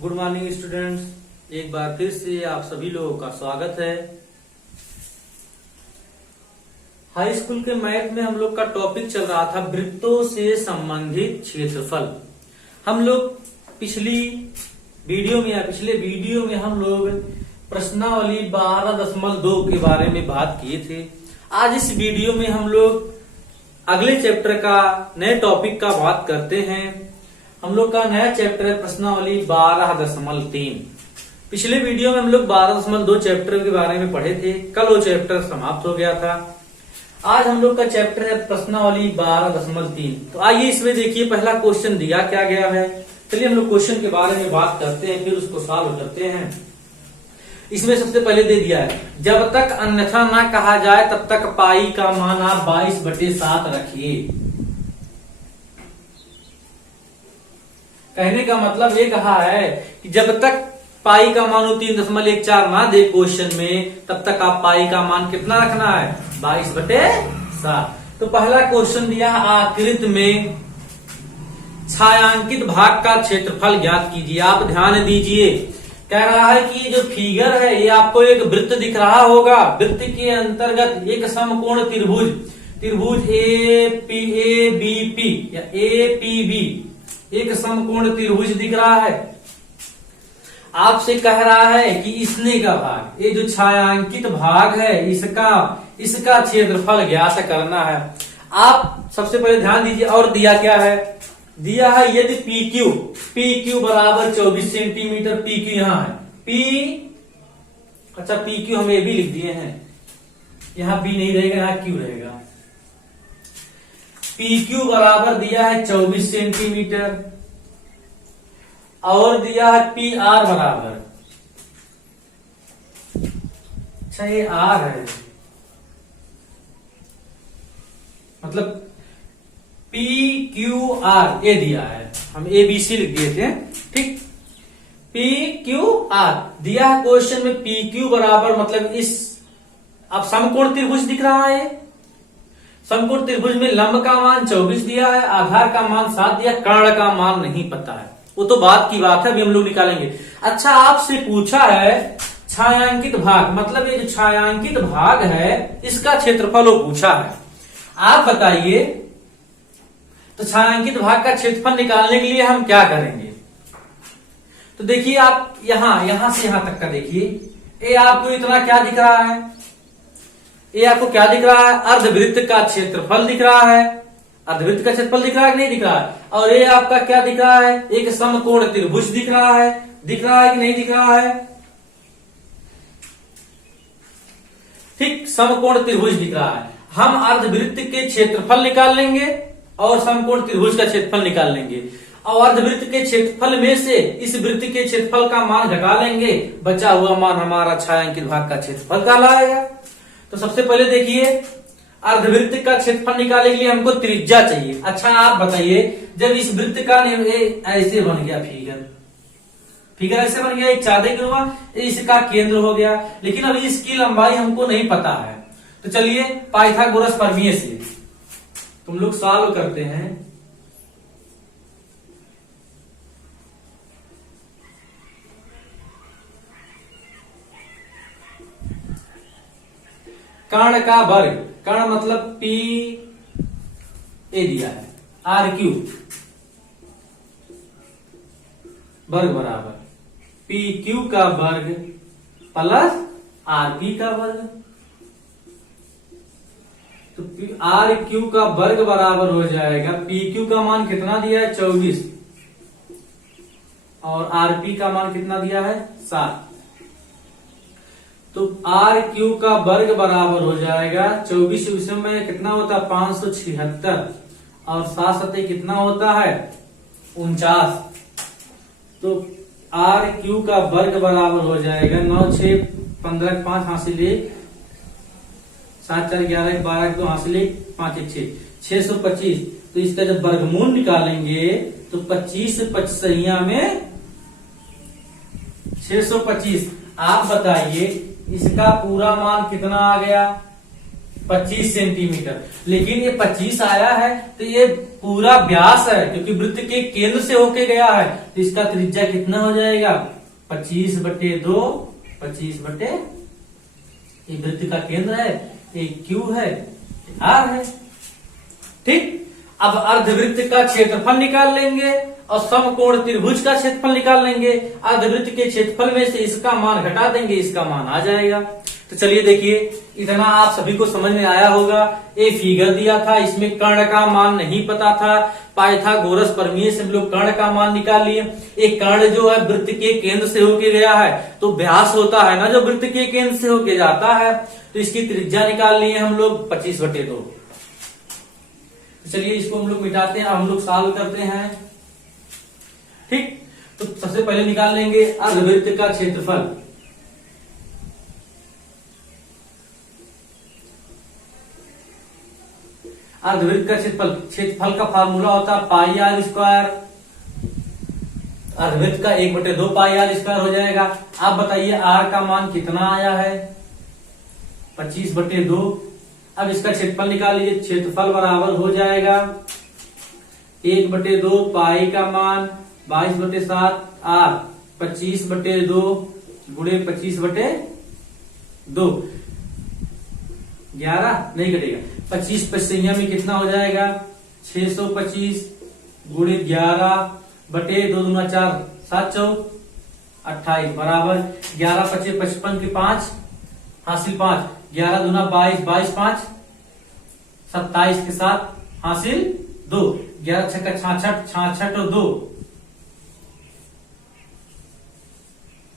Good morning students, एक बार फिर से आप सभी लोगों का स्वागत है। हाई स्कूल के मैथ में हम लोग का टॉपिक चल रहा था वृत्तों से संबंधित क्षेत्रफल। हम लोग पिछले वीडियो में हम लोग प्रश्नावली 12.2 के बारे में बात किए थे। आज इस वीडियो में हम लोग अगले चैप्टर का नए टॉपिक का बात करते हैं। हम लोग का नया चैप्टर है प्रश्नावली 12.3। पिछले वीडियो में हम लोग 12.2 चैप्टर के बारे में पढ़े थे, कल वो चैप्टर समाप्त हो गया था। आज हम लोग का चैप्टर है प्रश्नावली 12.3। तो आइए इसमें देखिए, पहला क्वेश्चन दिया क्या गया है। चलिए हम लोग क्वेश्चन के बारे में बात करते हैं, फिर उसको सॉल्व करते हैं। इसमें सबसे पहले दे दिया है, जब तक अन्यथा ना कहा जाए तब तक पाई का मान आप 22/7 रखिए। कहने का मतलब ये कहा है कि जब तक पाई का मान 3.14 ना दे क्वेश्चन में, तब तक आप पाई का मान कितना रखना है, 22/7। तो पहला क्वेश्चन दिया, आकृति में छायांकित भाग का क्षेत्रफल ज्ञात कीजिए। आप ध्यान दीजिए, कह रहा है कि जो फिगर है ये आपको एक वृत्त दिख रहा होगा। वृत्त के अंतर्गत एक समकोण त्रिभुज ABP या APB, एक समकोण त्रिभुज दिख रहा है। आपसे कह रहा है कि इसने का भाग, ये जो छायांकित भाग है इसका क्षेत्रफल ज्ञात करना है। आप सबसे पहले ध्यान दीजिए, और दिया क्या है, दिया है यदि PQ बराबर 24 सेंटीमीटर, PQ यहाँ है, अच्छा PQ हम ये भी लिख दिए हैं, यहाँ B नहीं रहेगा, यहाँ Q रहेगा। PQ बराबर दिया है 24 सेंटीमीटर और दिया है PR बराबर, अच्छा ये R है, मतलब PQR ये दिया है, हम ABC लिख दिए थे, ठीक। PQR दिया है क्वेश्चन में। PQ बराबर मतलब इस, अब समकोण त्रिभुज दिख रहा है, समकोण त्रिभुज में लंब का मान 24 दिया है, आधार का मान 7 दिया, कर्ण का मान नहीं पता है, वो तो बात की बात है, अभी हम लोग निकालेंगे। अच्छा आपसे पूछा है छायांकित भाग, मतलब ये जो छायांकित भाग है इसका क्षेत्रफल वो पूछा है। आप बताइए, तो छायांकित भाग का क्षेत्रफल निकालने के लिए हम क्या करेंगे। तो देखिए आप यहां से यहां तक का देखिए, ये आपको इतना क्या दिख रहा है, ये आपको क्या दिख रहा है, अर्धवृत्त का क्षेत्रफल दिख रहा है। अर्धवृत्त का क्षेत्रफल दिख रहा है कि नहीं दिख रहा है। और ये आपका क्या दिख रहा है, एक समकोण त्रिभुज दिख रहा है कि नहीं दिख रहा है, ठीक, समकोण त्रिभुज दिख रहा है। हम अर्धवृत्त के क्षेत्रफल निकाल लेंगे और समकोण त्रिभुज का क्षेत्रफल निकाल लेंगे, और अर्धवृत्त के क्षेत्रफल में से इस वृत्त के क्षेत्रफल का मान घटा लेंगे, बचा हुआ मान हमारा छायांकित भाग का क्षेत्रफल कहलाएगा। तो सबसे पहले देखिए, अर्धवृत्त का क्षेत्रफल निकालने के लिए हमको त्रिज्या चाहिए। अच्छा आप बताइए, जब इस वृत्त का ऐसे बन गया फिगर ऐसे बन गया, एक चादे के नुमा, इसका केंद्र हो गया, लेकिन अभी इसकी लंबाई हमको नहीं पता है। तो चलिए पाइथागोरस प्रमेय से तुम लोग सॉल्व करते हैं। कर्ण का वर्ग, कर्ण मतलब P A दिया है, RQ वर्ग बराबर PQ का वर्ग प्लस RP का वर्ग। तो RQ का वर्ग बराबर हो जाएगा, PQ का मान कितना दिया है 24 और RP का मान कितना दिया है 7। तो RQ का वर्ग बराबर हो जाएगा 24 में कितना होता है 576 और 7 कितना होता है 49। तो RQ का वर्ग बराबर हो जाएगा 9 6 15 5 हासिल 7 4 11 12 2 हासिल 5 1 6 625। तो इसका जब वर्गमूल निकालेंगे तो 25 पचसैया में 625। आप बताइए इसका पूरा मान कितना आ गया, 25 सेंटीमीटर। लेकिन ये 25 आया है तो ये पूरा व्यास है, क्योंकि वृत्त के केंद्र से होके गया है, तो इसका त्रिज्या कितना हो जाएगा 25/2। 25 ये वृत्त का केंद्र है, एक क्यू है, आर है। ठीक, अब अर्धवृत्त का क्षेत्रफल निकाल लेंगे और समकोण त्रिभुज का क्षेत्रफल निकाल लेंगे। अर्धवृत्त के क्षेत्रफल में से इसका मान घटा देंगे, इसका मान आ जाएगा। तो चलिए देखिए, इतना आप सभी को समझ में आया होगा। ये फिगर दिया था, इसमें कर्ण का मान नहीं पता था, पाइथागोरस प्रमेय से हम लोग कर्ण का मान निकाल लिए। एक कर्ण जो है वृत्त के केंद्र से होके गया है, तो व्यास होता है ना जो वृत्त के केंद्र से होके जाता है, तो इसकी त्रिज्या निकाल लिए हम लोग 25/2। तो चलिए इसको हम लोग मिटाते हैं, हम लोग सॉल्व करते हैं। ठीक, तो सबसे पहले निकाल लेंगे अर्धवृत्त का क्षेत्रफल। अर्धवृत्त का क्षेत्रफल का फार्मूला होता है πr²। अर्धवृत्त का 1/2 πr² हो जाएगा। आप बताइए r का मान कितना आया है 25/2। अब इसका क्षेत्रफल निकाल लीजिए, क्षेत्रफल बराबर हो जाएगा 1/2 पाई का मान 22/7 r 25/2 गुणे 25/2 11 नहीं घटेगा। 25 पचैया में कितना हो जाएगा 625 गुणे 11/2 दूना 4 7 4 28 बराबर 11 25 55 के 5 हासिल 5 11 दूना 22 22 5 27 के साथ हासिल 2 11 छक्का 66 66 और 2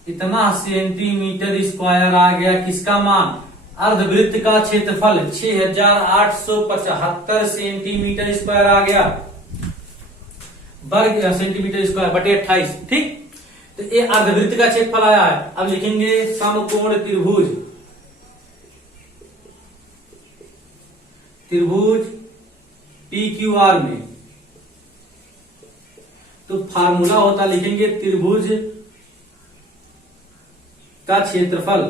इतना सेंटीमीटर स्क्वायर आ गया। किसका मान अर्धवृत्त का क्षेत्रफल 6875 सेंटीमीटर स्क्वायर आ गया, वर्ग सेंटीमीटर स्क्वायर बटे 28। ठीक, तो ये अर्धवृत्त का क्षेत्रफल आया है। अब लिखेंगे समकोण त्रिभुज। त्रिभुज PQR में तो फार्मूला होता, लिखेंगे त्रिभुज का क्षेत्रफल,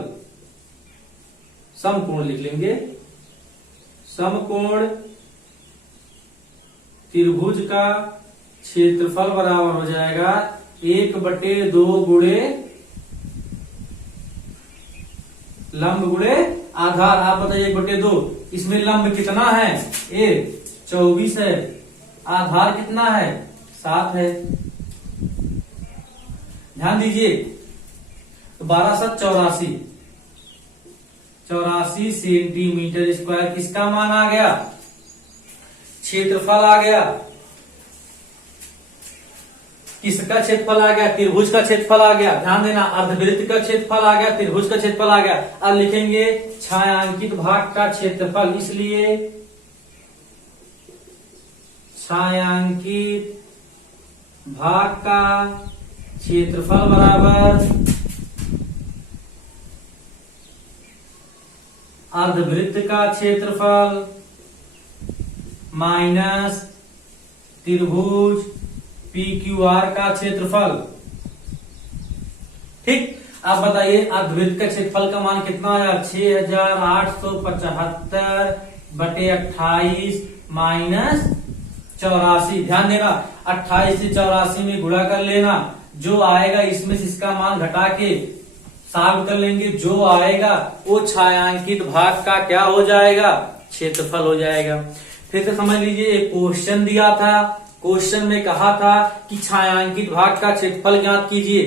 समकोण लिख लेंगे, समकोण त्रिभुज का क्षेत्रफल बराबर हो जाएगा 1/2 गुणे लंब गुणे आधार। आप बताइए 1/2, इसमें लंब कितना है 24 है, आधार कितना है 7 है। ध्यान दीजिए, 12 7 84 सेंटीमीटर स्क्वायर किसका मान आ गया, क्षेत्रफल आ गया। किसका क्षेत्रफल आ गया, त्रिभुज का क्षेत्रफल आ गया। ध्यान देना, अर्धवृत्त का क्षेत्रफल आ गया, त्रिभुज का क्षेत्रफल आ गया। अब लिखेंगे छायांकित भाग का क्षेत्रफल, इसलिए छायांकित भाग का क्षेत्रफल बराबर अर्धवृत्त का क्षेत्रफल माइनस त्रिभुज PQR का क्षेत्रफल। ठीक, आप बताइए अर्धवृत्त का क्षेत्रफल का मान कितना आया 6875 बटे 28 माइनस 84। ध्यान देना, 28 से 84 में गुणा कर लेना, जो आएगा इसमें से इसका मान घटा के सॉल्व कर लेंगे, जो आएगा वो छायांकित भाग का क्या हो जाएगा, क्षेत्रफल हो जाएगा। फिर से समझ लीजिए, एक क्वेश्चन दिया था, क्वेश्चन में कहा था कि छायांकित भाग का क्षेत्रफल ज्ञात कीजिए।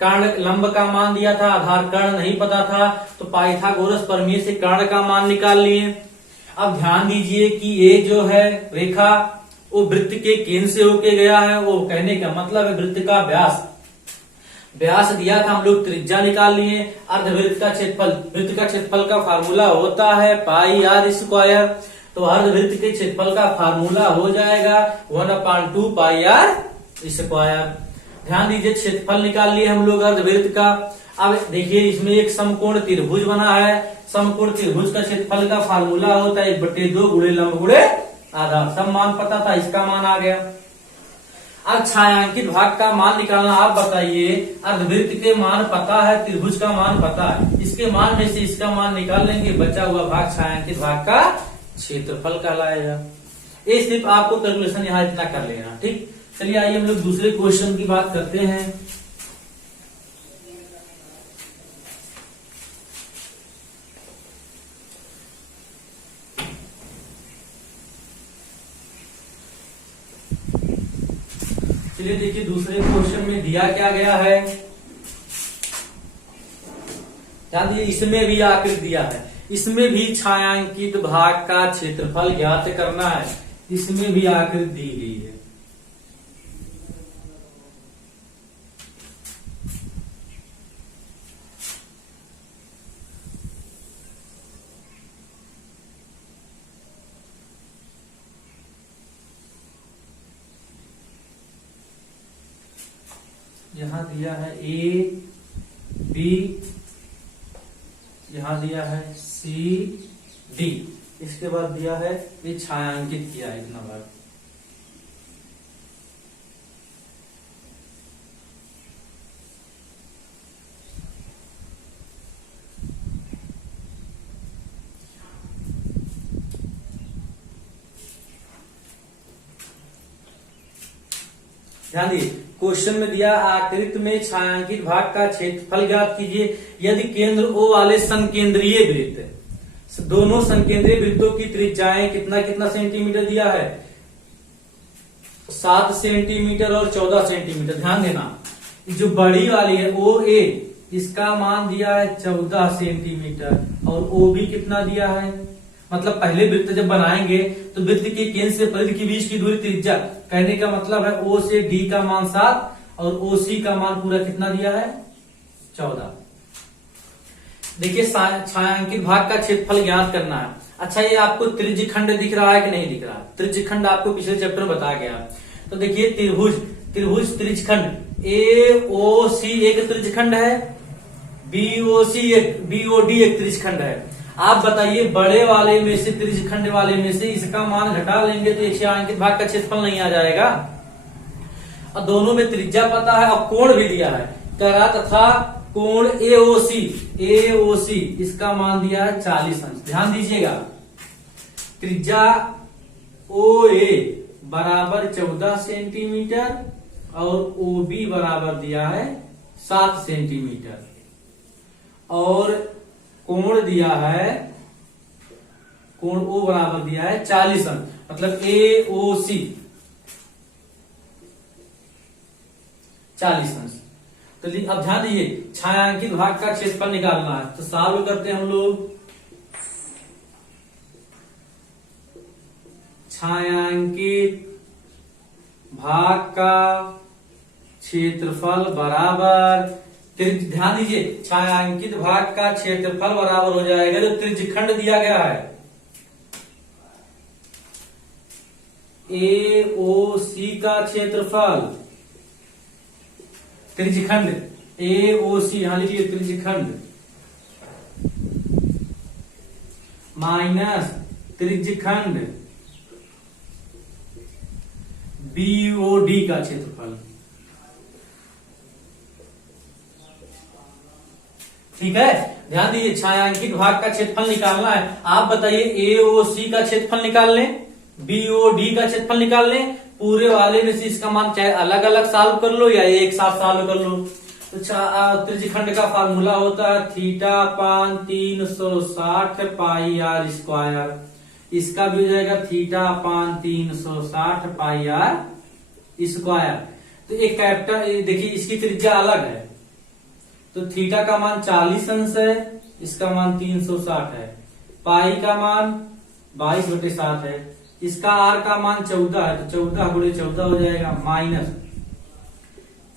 कर्ण लंब का मान दिया था, आधार कर्ण नहीं पता था, तो पाइथागोरस प्रमेय से कर्ण का मान निकाल लिए। अब ध्यान दीजिए कि ये जो है रेखा वो वृत्त के केंद्र से होके गया है, वो कहने का मतलब है वृत्त का व्यास। व्यास दिया था, हम लोग त्रिज्या निकाल लिए। अर्धवृत्त का क्षेत्रफल, वृत्त का क्षेत्रफल का फार्मूला होता है πr², तो अर्धवृत्त के क्षेत्रफल का फार्मूला हो जाएगा 1/2 πr²। ध्यान दीजिए, क्षेत्रफल निकाल लिए हम लोग अर्धवृत्त का। अब देखिए, इसमें एक समकोण त्रिभुज बना है, समकोण त्रिभुज का क्षेत्रफल का फार्मूला होता है 1/2 गुणे लंब गुणे आधार। सब मान पता था, इसका मान आ गया। अब छायांकित भाग का मान निकालना। आप बताइए, अर्धवृत्त के मान पता है, त्रिभुज का मान पता है, इसके मान में से इसका मान निकाल लेंगे, बचा हुआ भाग छायांकित भाग का क्षेत्रफल कहलाएगा। ये सिर्फ आपको कैलकुलेशन यहाँ इतना कर लेना, ठीक। चलिए आइए हम लोग दूसरे क्वेश्चन की बात करते हैं। चलिए देखिए दूसरे क्वेश्चन में दिया क्या गया है, ध्यान दीजिए, इसमें भी आकृति दिया है, इसमें भी छायांकित भाग का क्षेत्रफल ज्ञात करना है, इसमें भी आकृति दी गई है। यहां दिया है ए बी, यहां दिया है सी डी, इसके बाद दिया है ये छायांकित किया है इतना भाग। ध्यान दीजिए, क्वेश्चन में दिया आकृति में छायांकित भाग का क्षेत्रफल ज्ञात कीजिए यदि केंद्र O वाले संकेंद्रीय वृत्त, दोनों संकेंद्रीय वृत्तों की त्रिज्याएं कितना कितना सेंटीमीटर दिया है, 7 सेंटीमीटर और 14 सेंटीमीटर। ध्यान देना, जो बड़ी वाली है OA, इसका मान दिया है 14 सेंटीमीटर और OB कितना दिया है, मतलब पहले वृत्त जब बनाएंगे तो वृत्त के केंद्र से परिधि के बीच की दूरी त्रिज्या, कहने का मतलब है O से D का मान 7 और OC का मान पूरा कितना दिया है 14। देखिए छायांकित भाग का क्षेत्रफल ज्ञात करना है। अच्छा ये आपको त्रिज्यखंड दिख रहा है कि नहीं दिख रहा, त्रिज्यखंड आपको पिछले चैप्टर में बताया गया। तो देखिए त्रिभुज त्रिज्यखंड AOC एक त्रिज्यखंड है, BOD एक त्रिज्यखंड है। आप बताइए बड़े वाले में से, त्रिज्यखंड वाले में से इसका मान घटा लेंगे तो छायांकित भाग का क्षेत्रफल नहीं आ जाएगा। और दोनों में त्रिज्या पता है और कोण भी दिया है, करा तथा कोण AOC इसका मान दिया है 40 अंश। ध्यान दीजिएगा, त्रिज्या OA बराबर 14 सेंटीमीटर और OB बराबर दिया है 7 सेंटीमीटर और कोण दिया है, कोण O बराबर दिया है 40 अंश, मतलब AOC 40 अंश। तो अब ध्यान दीजिए छायांकित भाग का क्षेत्रफल निकालना है, तो सॉल्व करते हैं हम लोग। छायांकित भाग का क्षेत्रफल बराबर, ध्यान दीजिए छायांकित भाग का क्षेत्रफल बराबर हो जाएगा जो त्रिज्यखंड दिया गया है AOC का क्षेत्रफल, त्रिज्यखंड AOC, यहां लीजिए त्रिज्यखंड माइनस त्रिज्यखंड BOD का क्षेत्रफल। ठीक है, ध्यान दीजिए छायांकित भाग का क्षेत्रफल निकालना है। आप बताइए AOC का क्षेत्रफल निकाल लें, BOD का क्षेत्रफल निकाल लें, पूरे वाले में से इसका मान चाहे अलग अलग सॉल्व कर लो या एक साथ सॉल्व कर लो। तो त्रिज्यखंड का फार्मूला होता है थीटा पान 360 पाई आर स्क्वायर, इसका भी हो जाएगा थीटा पान 360 पाई आर स्क्वायर। तो एक कैपिटल, देखिए इसकी त्रिज्या अलग है, तो थीटा का मान 40 अंश है, इसका मान 360 है, पाई का मान 22/7 है, इसका आर का मान 14 है, तो 14 गुणे 14 हो जाएगा, माइनस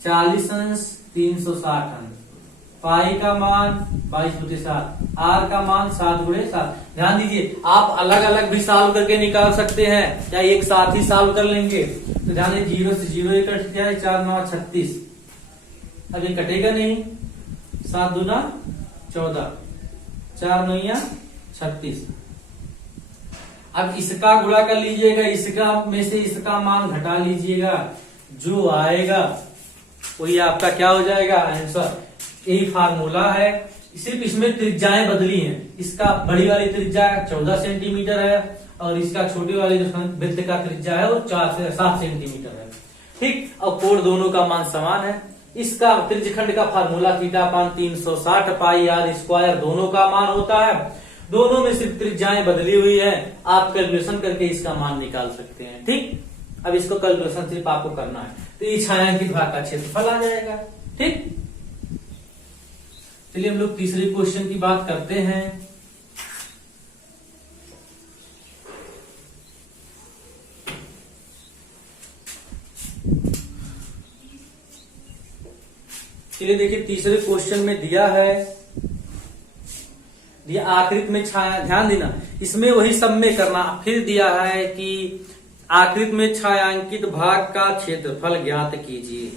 40 अंश 360 अंश, पाई का मान 22/7, आर का मान 7 गुणे 7। ध्यान दीजिए आप अलग अलग भी सॉल्व करके निकाल सकते हैं या एक साथ ही सॉल्व कर लेंगे। तो ध्यान दीजिए 0 से 0 एक कट जाए, 4 9 36, अब ये कटेगा नहीं, 7 दूना 14, 4 9 36। अब इसका गुणा कर लीजिएगा, इसका में से इसका मान घटा लीजिएगा, जो आएगा वही आपका क्या हो जाएगा आंसर। यही फार्मूला है, सिर्फ इसमें त्रिज्याएं बदली हैं। इसका बड़ी वाली त्रिज्या 14 सेंटीमीटर है और इसका छोटी वाली जो वृत्त का त्रिज्या है वो 4 से 7 सेंटीमीटर है। ठीक, और कोण दोनों का मान समान है। इसका त्रिज्यखंड का formula theta upon 360 pi r square दोनों का मान होता है। दोनों में सिर्फ त्रिज्याएं बदली हुई है, आप कैलकुलेशन करके इसका मान निकाल सकते हैं। ठीक, अब इसको कैलकुलेशन सिर्फ आपको करना है, तो ये छायांकित भाग का क्षेत्रफल आ जाएगा। ठीक, चलिए हम लोग तीसरे क्वेश्चन की बात करते हैं। चलिए देखिए, तीसरे क्वेश्चन में दिया है, दिया आकृति में छाया, ध्यान देना इसमें वही सब में करना। फिर दिया है कि आकृति में छायांकित भाग का क्षेत्रफल ज्ञात कीजिए।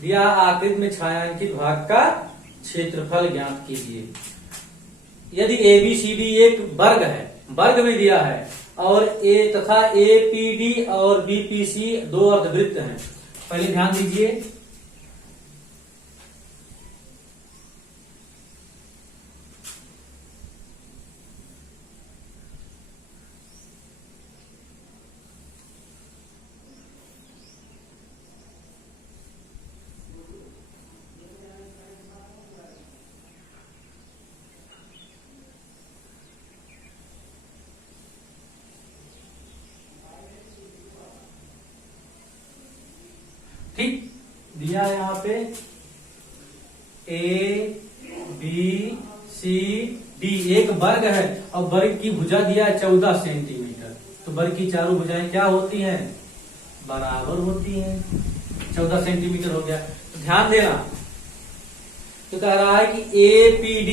दिया आकृति में छायांकित भाग का क्षेत्रफल ज्ञात कीजिए। यदि ABCD एक वर्ग है, वर्ग भी दिया है, और ए तथा APD और BPC दो अर्धवृत्त हैं। पहले ध्यान दीजिए, ठीक, दिया है यहाँ पे ABCD एक वर्ग है और वर्ग की भुजा दिया है 14 सेंटीमीटर। तो वर्ग की चारों भुजाएं क्या होती हैं, बराबर होती हैं। 14 सेंटीमीटर हो गया। तो ध्यान देना, तो कह रहा है कि APD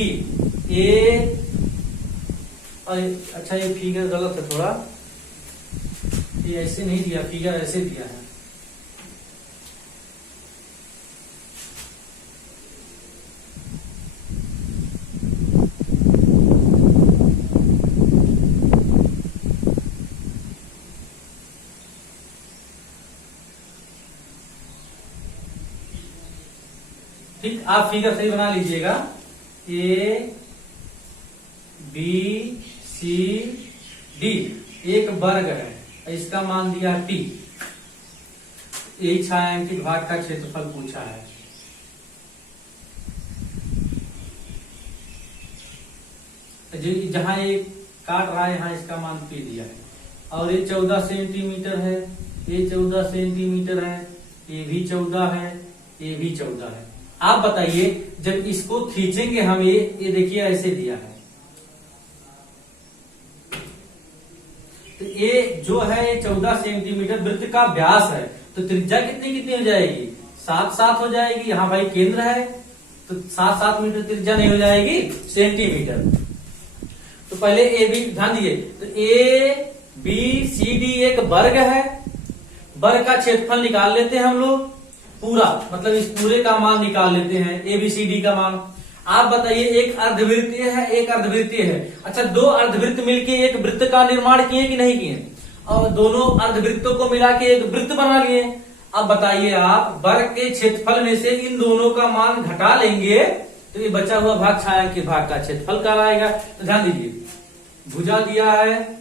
अच्छा ये फिगर गलत है थोड़ा, ये ऐसे नहीं दिया, फिगर ऐसे दिया है। ठीक, आप फिगर सही बना लीजिएगा। ABCD एक वर्ग है, इसका मान दिया T। यही छायांकित भाग का क्षेत्रफल पूछा है। जहां ये काट रहा है यहां इसका मान P दिया है, और ये 14 सेंटीमीटर है, ये 14 सेंटीमीटर है, ये भी 14 है, ये भी 14 है। आप बताइए जब इसको खींचेंगे हम, ये देखिए ऐसे दिया है, तो ये जो है ये 14 सेंटीमीटर वृत्त का व्यास है, तो त्रिज्या कितनी कितनी हो जाएगी, 7 हो जाएगी। यहाँ भाई केंद्र है तो 7 मीटर त्रिज्या नहीं हो जाएगी, सेंटीमीटर। तो पहले ए बी ध्यान दीजिए, तो ABCD एक वर्ग है, वर्ग का क्षेत्रफल निकाल लेते हैं हम लोग पूरा, मतलब इस पूरे का मान निकाल लेते हैं ABCD का मान। आप बताइए एक अर्धवृत्तीय है, एक अर्धवृत्तीय है। अच्छा, दो अर्धवृत्त मिलके एक वृत्त का निर्माण किए कि नहीं किए, और दोनों अर्धवृत्तों को मिला के एक वृत्त बना लिए। अब बताइए आप वर्ग के क्षेत्रफल में से इन दोनों का मान घटा लेंगे तो ये बचा हुआ भाग छायांकित भाग का क्षेत्रफल कहलाएगा। तो ध्यान दीजिए, भुजा दिया है,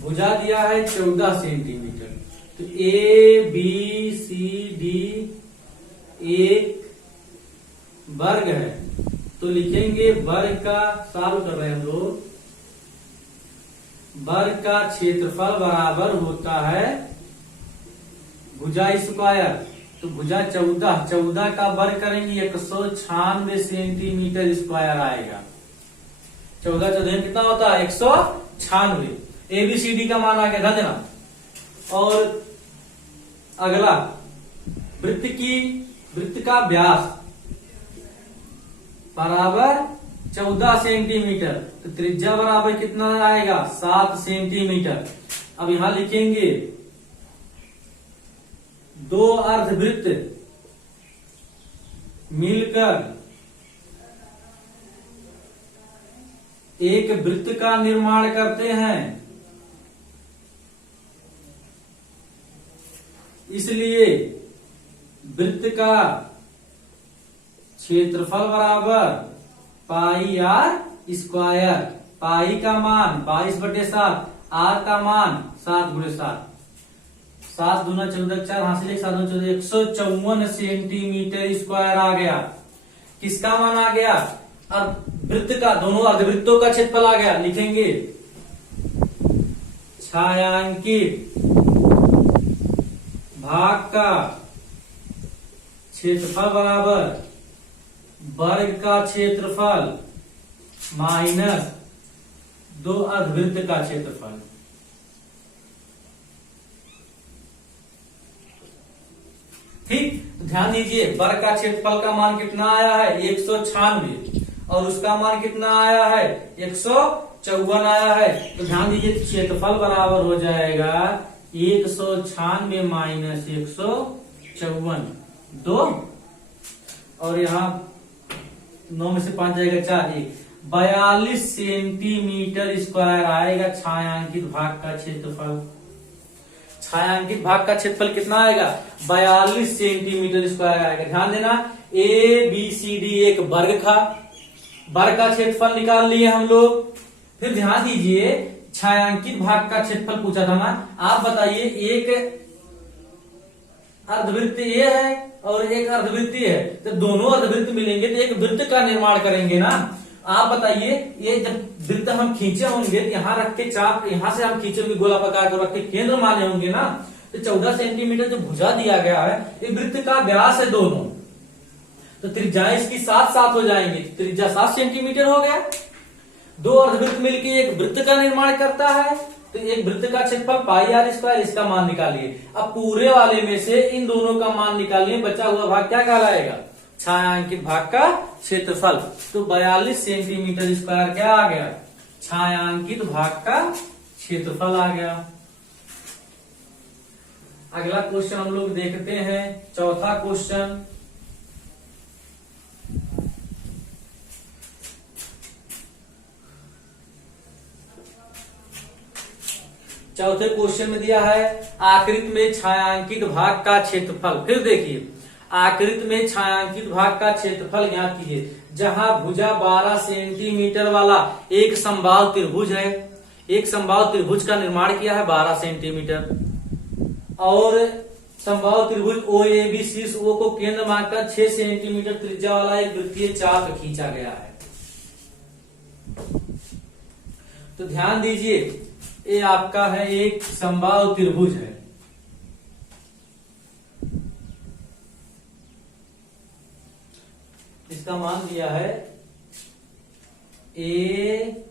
भुजा दिया है 14 सेंटीमीटर। तो ABCD एक वर्ग है, तो लिखेंगे वर्ग का, सॉल्व कर रहे हैं हम लोग, वर्ग का क्षेत्रफल बराबर होता है भुजा स्क्वायर। तो भुजा 14 का वर्ग करेंगे 196 सेंटीमीटर स्क्वायर आएगा। 14 कितना होता है, 196। ABCD का मान आ गया, ध्यान देना। और अगला वृत्त का व्यास बराबर 14 सेंटीमीटर, तो त्रिज्या बराबर कितना आएगा, 7 सेंटीमीटर। अब यहां लिखेंगे दो अर्धवृत्त मिलकर एक वृत्त का निर्माण करते हैं, इसलिए वृत्त का क्षेत्रफल बराबर पाई आर स्क्वायर। पाई का मान 22/7, आर का मान 7/7, 7 दूना 14, 4 हासिल 1, 7 दूना 14, 154 सेंटीमीटर स्क्वायर आ गया। किसका मान आ गया? वृत्त का, दोनों अर्धवृत्तों का क्षेत्रफल आ गया। लिखेंगे छायांकित भाग का क्षेत्रफल बराबर वर्ग का क्षेत्रफल माइनस 2 अर्धवृत्त का क्षेत्रफल। ठीक, तो ध्यान दीजिए, वर्ग का क्षेत्रफल का मान कितना आया है? 196, और उसका मान कितना आया है? 154 आया है। तो ध्यान दीजिए, क्षेत्रफल बराबर हो जाएगा 196 माइनस 154, 2, और यहाँ 9 में से 5 जाएगा 4, 1, 42 सेंटीमीटर स्क्वायर आएगा छायांकित भाग का क्षेत्रफल। छायांकित भाग का क्षेत्रफल कितना आएगा? 42 सेंटीमीटर स्क्वायर आएगा। ध्यान देना, ए बी सी डी एक वर्ग था, वर्ग का क्षेत्रफल निकाल लिए हम लोग। फिर ध्यान दीजिए, छायांकित भाग का क्षेत्रफल पूछा था ना। आप बताइए, एक अर्धवृत्त ये है और एक अर्धवृत्त ये है, तो दोनों अर्धवृत्त मिलेंगे तो एक वृत्त का निर्माण करेंगे ना। आप बताइए, ये जब वृत्त हम खींचे होंगे, यहाँ रख के चाप, यहाँ से हम खींचेंगे गोला प्रकार को रख के केंद्र माने होंगे ना, तो 14 सेंटीमीटर जो भुजा दिया गया है, ये वृत्त का व्यास है दोनों, तो त्रिज्याएं इसकी 7-7 हो जाएंगी। त्रिज्या 7 सेंटीमीटर हो गया। दो अर्धवृत्त मिलकर एक वृत्त का निर्माण करता है, तो एक वृत्त का क्षेत्रफल पाई आर स्क्वायर, इसका मान निकालिए। अब पूरे वाले में से इन दोनों का मान निकालिए, बचा हुआ भाग क्या कहलाएगा? छायांकित भाग का क्षेत्रफल। तो 42 सेंटीमीटर स्क्वायर क्या आ गया? छायांकित भाग का क्षेत्रफल आ गया। अगला क्वेश्चन हम लोग देखते हैं, चौथा क्वेश्चन। चौथे क्वेश्चन में दिया है आकृति में छायांकित भाग का क्षेत्रफल। फिर देखिए, आकृति में छायांकित भाग का क्षेत्रफल ज्ञात कीजिए। जहां भुजा 12 सेंटीमीटर वाला एक समबाहु त्रिभुज है, एक समबाहु त्रिभुज का निर्माण किया है 12 सेंटीमीटर, और समबाहु त्रिभुज ओ ए बी शीर्ष ओ को केंद्र मानकर 6 सेंटीमीटर त्रिज्या वाला एक वृत्तीय चाप खींचा गया है। तो ध्यान दीजिए, ये आपका है एक समबाहु त्रिभुज है, इसका मान दिया है ए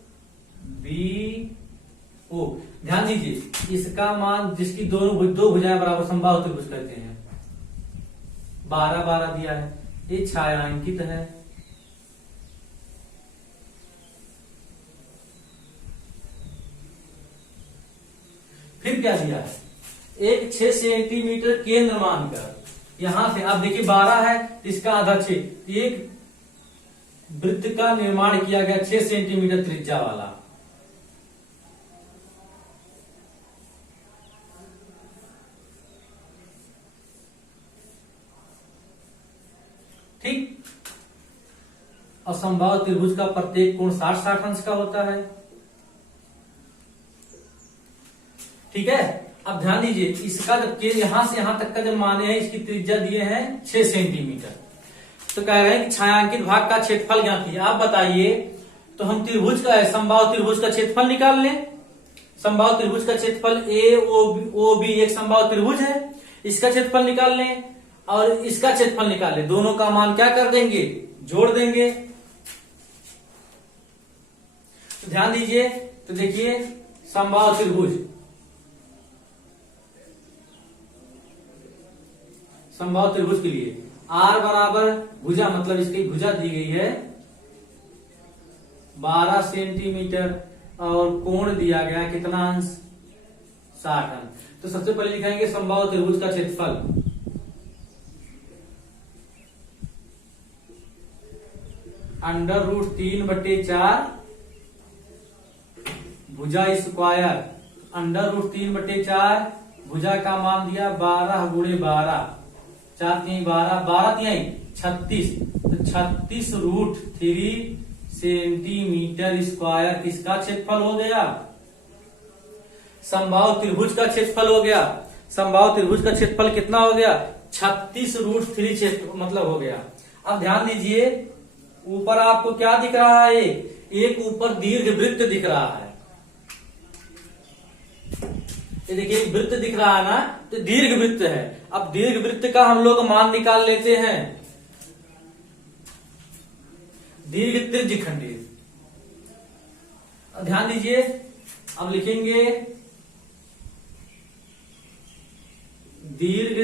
बी ओ। ध्यान दीजिए, इसका मान जिसकी दो भुजाएं बराबर समबाहु त्रिभुज कहते हैं, 12-12 दिया है, ये छायांकित है। फिर क्या दिया है? एक 6 सेंटीमीटर केंद्र मानकर, यहां से आप देखिए 12 है, इसका आधा 6, एक वृत्त का निर्माण किया गया 6 सेंटीमीटर त्रिज्या वाला। ठीक, और समबाहु त्रिभुज का प्रत्येक कोण 60-60 अंश का होता है। ठीक है, अब ध्यान दीजिए, इसका जब यहां से यहां तक का जब माने हैं, इसकी त्रिज्या दिए हैं 6 सेंटीमीटर, तो कह रहे हैं कि छायांकित भाग का क्षेत्रफल ज्ञात कीजिए। आप बताइए, तो हम त्रिभुज का है, समबाहु त्रिभुज का क्षेत्रफल निकाल लें। समबाहु त्रिभुज का क्षेत्रफल ए ओ बी एक समबाहु त्रिभुज है, इसका क्षेत्रफल निकाल लें और इसका क्षेत्रफल निकाल लें, दोनों का मान क्या कर देंगे? जोड़ देंगे। तो ध्यान दीजिए, तो देखिए समबाहु त्रिभुज, समबाहु त्रिभुज के लिए R बराबर भुजा, मतलब इसकी भुजा दी गई है 12 सेंटीमीटर और कोण दिया गया कितना अंश? 60 अंश। तो सबसे पहले लिखाएंगे समबाहु त्रिभुज का क्षेत्रफल, √3/4 भुजा स्क्वायर √3/4, भुजा का मान दिया 12 × 12, 4 × 12, 12 × 36, तो 36√3 सेंटीमीटर स्क्वायर किसका क्षेत्रफल हो गया? समबाहु त्रिभुज का क्षेत्रफल हो गया। समबाहु त्रिभुज का क्षेत्रफल कितना हो गया? 36√3 क्षेत्र मतलब हो गया। अब ध्यान दीजिए, ऊपर आपको क्या दिख रहा है? एक ऊपर दीर्घ वृत्त दिख रहा है। ये देखिए एक वृत्त दिख रहा है ना, तो दीर्घ वृत्त है। अब दीर्घ वृत्त का हम लोग मान निकाल लेते हैं। दीर्घ त्रिज्यखंडी, ध्यान दीजिए, अब लिखेंगे दीर्घ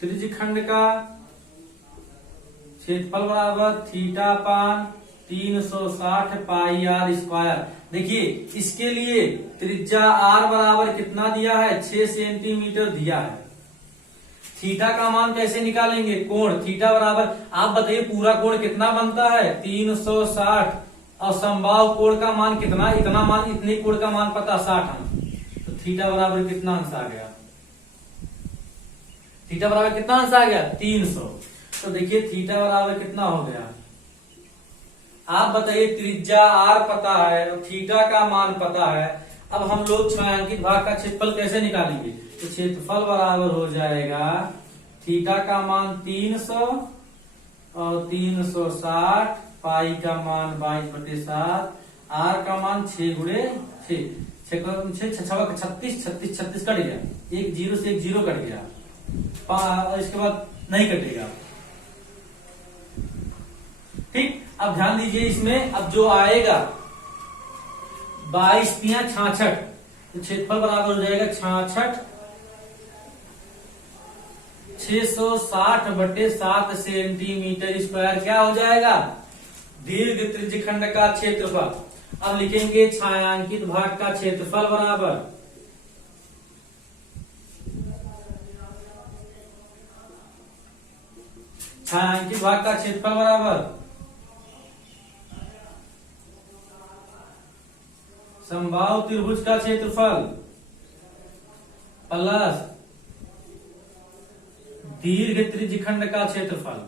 त्रिज्यखंड का क्षेत्रफल बराबर θ/360 πr²। देखिए इसके लिए त्रिज्या r बराबर कितना दिया है? 6 सेंटीमीटर दिया है। थीटा का मान कैसे निकालेंगे? कोण थीटा बराबर, आप बताइए पूरा कोण कितना बनता है? 360, और समबाहु कोण का मान कितना? इतना मान, इतने कोण का मान पता 60 अंश। तो थीटा बराबर कितना अंश आ गया? थीटा बराबर कितना अंश आ गया? 300। तो देखिए थीटा बराबर कितना हो गया? आप बताइए, त्रिज्या r पता है और थीटा का मान पता है। अब हम लोग छायांकित भाग का क्षेत्रफल कैसे निकालेंगे? तो क्षेत्रफल बराबर हो जाएगा थीटा का मान 300 और 360, पाई का मान 22/7, r का मान 6 × 36, 36 कट गया, एक 0 से एक 0 कट गया, इसके बाद नहीं कटेगा। ठीक, अब ध्यान दीजिए इसमें, अब जो आएगा 22 × 66, तो क्षेत्रफल बराबर हो जाएगा 66 660/7 सेंटीमीटर स्क्वायर। क्या हो जाएगा? दीर्घ त्रिज्यखंड का क्षेत्रफल। अब लिखेंगे छायांकित भाग का क्षेत्रफल बराबर छायांकित भाग का क्षेत्रफल बराबर समबाहु त्रिभुज का क्षेत्रफल प्लस दीर्घ त्रिज्यखंड का क्षेत्रफल।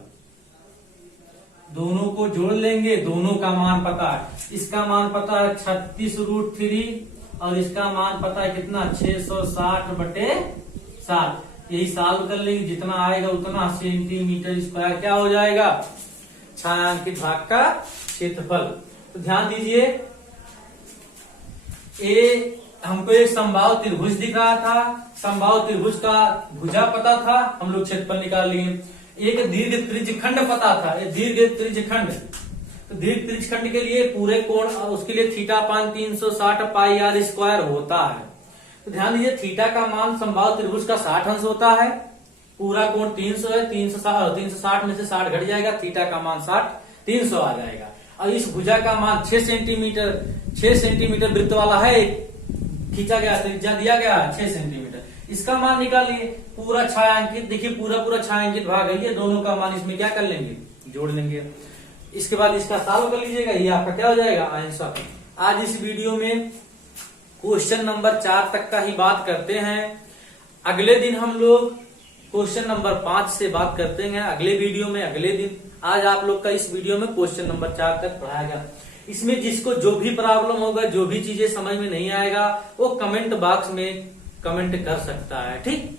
दोनों को जोड़ लेंगे, दोनों का मान पता है। इसका मान पता है 36√3 और इसका मान पता है कितना? 660/7। यही सॉल्व कर लेंगे, जितना आएगा उतना सेंटीमीटर स्क्वायर क्या हो जाएगा? छायांकित भाग का क्षेत्रफल। तो ध्यान दीजिए, ये हमको एक समबाहु त्रिभुज दिख रहा था, समबाहु त्रिभुज का भुजा पता था, हम लोग क्षेत्रफल निकाल लिए। एक दीर्घ त्रिज्यखंड पता था, ये दीर्घ त्रिज्यखंड। तो दीर्घ त्रिज्यखंड के लिए पूरे कोण, उसके लिए θ/360 πr² होता है। तो ध्यान दीजिए, थीटा का मान समबाहु त्रिभुज का 60 अंश होता है। पूरा कोण 300 है, 360 में से 60 घट जाएगा, थीटा का मान 300 आ जाएगा। और इस भुजा का मान 6 सेंटीमीटर वृत्त वाला है, खींचा गया, त्रिज्या दिया गया 6 सेंटीमीटर। इसका मान निकालिए। पूरा छायांकित, देखिए पूरा छायांकित भाग है, ये दोनों का मान इसमें क्या कर लेंगे? जोड़ लेंगे। इसके बाद इसका सॉल्व कर लीजिएगा, ये आपका क्या हो जाएगा? आंसर। आज इस वीडियो में क्वेश्चन नंबर 4 तक का ही बात करते हैं। अगले दिन हम लोग क्वेश्चन नंबर 5 से बात करते हैं, अगले वीडियो में, अगले दिन। आज आप लोग का इस वीडियो में क्वेश्चन नंबर 4 तक पढ़ाएगा। इसमें जिसको जो भी प्रॉब्लम होगा, जो भी चीजें समझ में नहीं आएगा, वो कमेंट बॉक्स में कमेंट कर सकता है। ठीक।